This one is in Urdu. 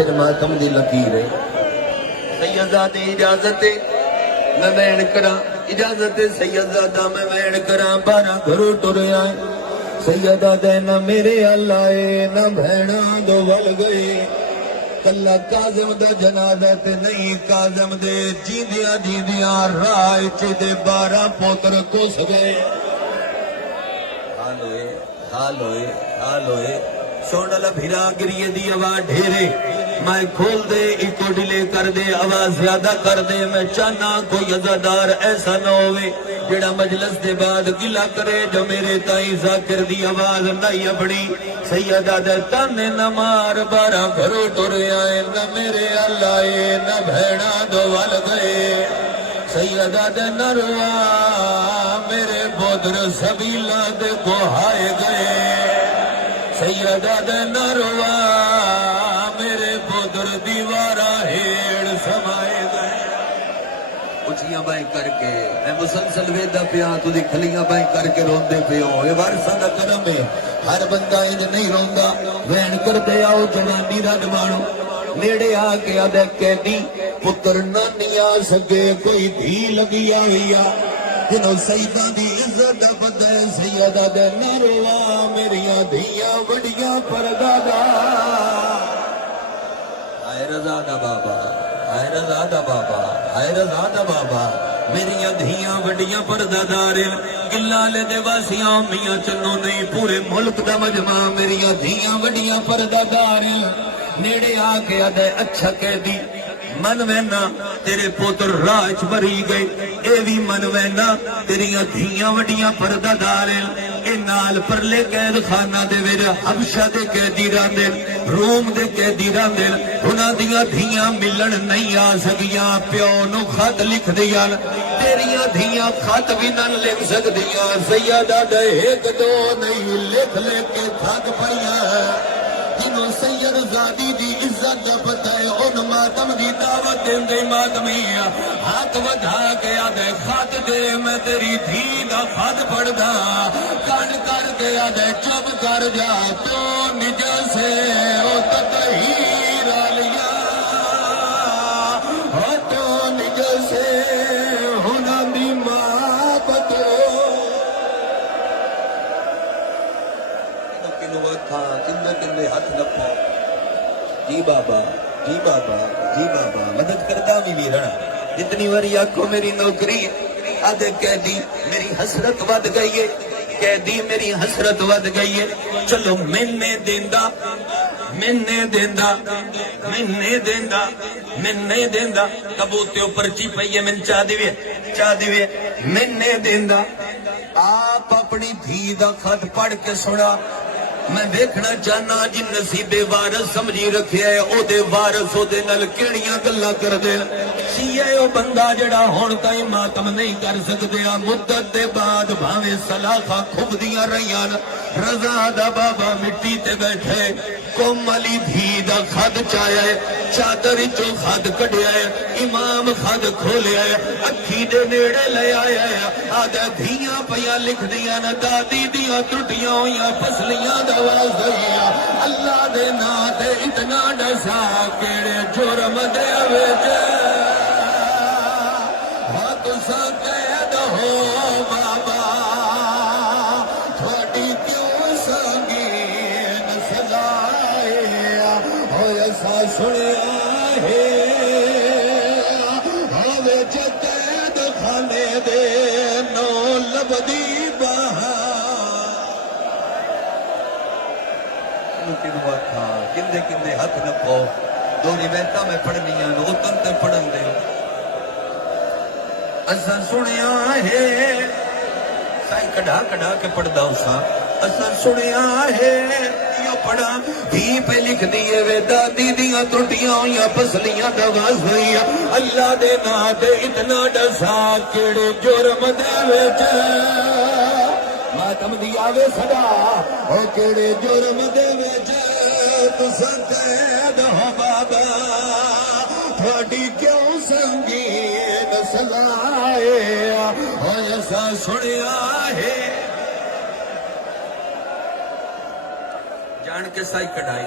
پھر ماتم دی لکیر ہے سیدزادے اجازت میں وین کرا اجازت سیدزادہ میں وین کرا 12 گھروں ٹرے آئے سیدزادے نہ میرے اللہ نہ بھینا دو ول گئے کلا کاظم دا جنازہ تے نہیں کاظم دے جیندیاں جیندیاں رائے چے 12 پوتر کس گئے حال ہوئے سوڑا بھیرا گریے دی آواز ڈھیرے میں کھول دے ایکو ڈیلے کر دے آواز زیادہ کر دے میں چاہنا کوئی عزادار ایسا نہ ہوئے جڑا مجلس دے بعد گلا کرے جو میرے تائی ذاکر دی آواز نہیں اپنی سیدہ دے تانے نہ مار 12 گھروں ٹرے آئے نہ میرے اللہ نہ بھیڑا دو وال گئے سیدہ دے نہ روا میرے بودر سبیلہ دے کو ہائے گئے سیدہ دے نہ روا میرے بودر دیوارہ ہیڑ سمائے گئے اچھیاں بائیں کر کے میں مسلسل ویدہ پیا تو دی کھلیاں بائیں کر کے روندے پہ ہو یہ وارثہ دا کرم ہے ہر بندہ انج نہیں روندا وین کر دے آؤ جوانی رد مانو نیڑے آ کے آدھے قیدی پتر نانی آ سکے کوئی دھی لگی آویا جنہوں سیدہ دی عزت پتہ ہے سیدہ دے نہ روا میریاں دھیاں وڈیاں پردادا آئے رضا دا بابا آئے رضا دا بابا آئے رضا دا بابا میریاں دھیاں وڈیاں پردادار گلالے دے واسیاں میاں چنو نہیں پورے ملک دا مجمع میریاں دھیاں وڈیاں پردادار نیڑے آ کے آدھے اچھا کہہ دی من وینا تیرے پوتر راج بری گئے اے بھی من وینا تیریاں دھیاں وڈیاں پردادار اے نال پرلے قید خانہ دے ویرے حبشہ دے قیدی راندے روم دے قیدی راندے انہاں دیاں دھیاں ملن نہیں آ سکیاں پیو نو خط لکھ دیا تیریاں دھیاں خط بھی نہ لکھ سکدیاں سیدہ دے ایک دو نہیں لکھ لے کے تھک پیا جنہوں سید زادی دی عزت دا پتہ ہے ان ماتم دی دعوت دیں دے ماتمی ہاتھ ودھا کے آدھے خط دے میں تیری دھی دا خط پڑھ دا کان کر کے آدھے چپ کر جا تو نجا سے او تطہیر آلیا او تو نجا سے ہونا دی ماں پتو کندے ہاتھ نپو جی بابا جی بابا جی بابا مدد کرتا بھی رہنا جتنی واری آنکھوں میری نوکری آدھے قیدی میری حسرت ود گئی ہے قیدی میری حسرت ود گئی ہے چلو میں دیندہ کبوتے اوپر چی پئیے من چاہ دیوے میں دیندہ آپ اپنی دھی دا خط پڑھ کے سنا میں دیکھنا چاہنا جن نصیبے وارث سمجھی رکھے ہے او دے وارث او دے نل کیڑیاں گلاں کر دے سیئے او بندہ جڑا ہن تائیں ماتم نہیں کر سکدے مدت دے بعد بھاویں سلاخاں کھب دیاں رہیاں رضا دا بابا مٹی تے بیٹھے قوم علی دھی دا خط چایا ہے چادر چو خط کڈیا ہے امام خط کھولیا ہے اکھی دے نیڑے لے آیا ہے آدھا دھیاں پیاں لکھ دیاں نہ دادی دیاں ٹوٹیاں ہویاں پسلیاں دواز دیا اللہ دے نا دے اتنا ڈسا کیڑے جرم دے وچ ہاتھ سا قید ہو بابا تھوڑی کیوں سنگین سزائے ہویا سا سنیا ہے ہوے قید خانے دے نو لبدی باہر کندے ہاتھ نپو دو روایتاں میں پڑھنی ہیں اوتن تے پڑھن دے اساں سنیا ہے سائی کڈھا کے پڑھدا اساں اساں سنیا ہے یہ پڑھا بھی پہ لکھ دیے وے دادی دیاں ٹوٹیاں ہویاں پسلیاں دواز ہویاں اللہ دے نا تے اتنا ڈسا کیڑے جرم دے وچ ماتم دی آوے صدا او کیڑے جرم دے وچ تساں قید ہو بابا تھوڑی کیوں سنگین سزائے ہو ایسا سنیا ہے جان کے سائی کڑھائی